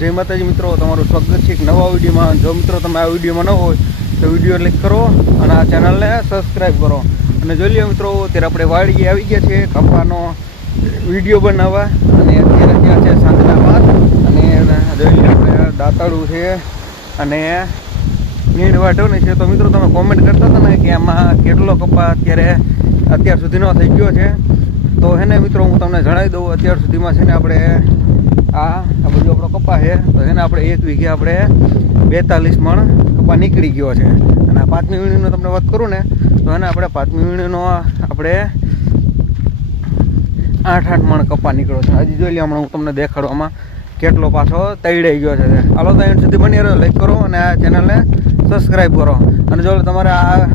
જય માતાજી મિત્રો, તમારું સ્વાગત છે એક નવા વિડીયોમાં. જો મિત્રો તમે આ વિડીયોમાં ન હોય, તો વીડિયો લાઈક કરો અને આ ચેનલને સબસ્ક્રાઈબ કરો. અને જોઈ લો મિત્રો, અત્યારે આપણે વાડીએ આવી ગયા છે કપાનો વીડિયો બનાવવા. અને અત્યારે ત્યાં છે સાંજના બાદ. અને જોઈ લો આપણે દાંતાળું છે અને નીણ વાટોની છે. તો મિત્રો, તમે કોમેન્ટ કરતા હતા ને કે આમાં કેટલો કપા અત્યારે અત્યાર સુધીનો થઈ ગયો છે. તો હે ને મિત્રો, હું તમને જણાવી દઉં, અત્યાર સુધીમાં છે ને આપણે આ આ બધું આપણો કપા છે. તો એને આપણે એક વીઘે આપણે બેતાલીસ મણ કપા નીકળી ગયો છે. અને આ પાંચમી વીણીનો તમને વાત કરું ને, તો એને આપણે પાંચમી વીણીનો આપણે આઠ આઠ મણ કપા નીકળ્યો છે. હજી જોઈ લે હમણાં હું તમને દેખાડવામાં કેટલો પાછો તૈડાઈ ગયો છે. હાલો તો એન્ડ સુધી બની રહ્યો લાઈક કરો અને આ ચેનલને સબસ્ક્રાઈબ કરો. અને જો તમારે આ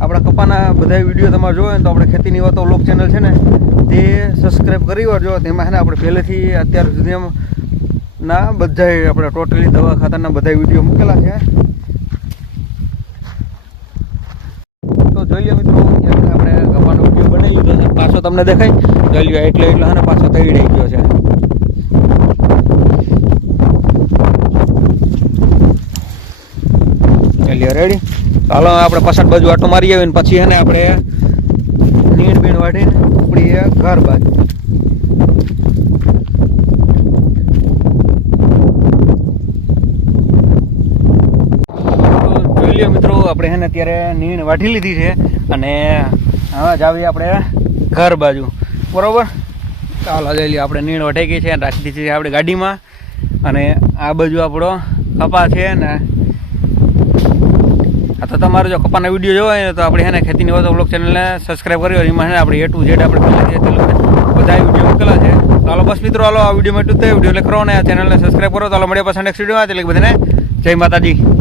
આપણા કપાના બધા વીડિયો તમારે જોયો ને તો આપણે ખેતીની વાતો લોક ચેનલ છે ને, તે સબસ્ક્રાઈબ કરી વાળજો. તેમાં છે આપણે પહેલેથી અત્યાર સુધી એમ ના, બધાય આપણે ટોટલી દવા ખાતાના બધા વીડિયો મૂકેલા છે. તો જોઈ લ્યો મિત્રો આપણે કપાનો વીડિયો બનાવી લીધો છે. પાછો તમને દેખાય. જોઈ લ્યો, એટલે એટલે હે પાછો થઈ રહી ગયો છે. ચાલીએ રેડી ચાલો આપણે પાછળ બાજુ આટો મારી આવીને પછી એને આપણે નીણ બીણ વાટીને ઉપડીએ ઘર બાજુ. તો જોઈ લ્યો મિત્રો, આપણે એને અત્યારે નીણ વાટી લીધી છે અને હવે જ આવીએ આપણે ઘર બાજુ. બરોબર? ચાલો જોઈ આપણે નીણ વટાઈ ગઈ છે રાખી દીધી છે આપણે ગાડીમાં. અને આ બાજુ આપણો કપા છે ને આ તો તમારો જો કપાના વીડિયો જોવો હોય ને, તો આપણે એને ખેતીની વાતો બ્લોગ ચેનલને સબસ્ક્રાઈબ કરી એમાં આપણે એ ટુ ઝેડ આપણે બધા વીડિયો મૂકેલા છે. ચાલો બસ મિત્રો, હાલો આ વિડીયોમાં એટલું જ વીડિયો એટલે કરો આ ચેનલને સબસ્ક્રાઈબ કરો. ચાલો મળીએ પાછા નેક્સ્ટ વિડીયોમાં એટલે બધાને જય માતાજી.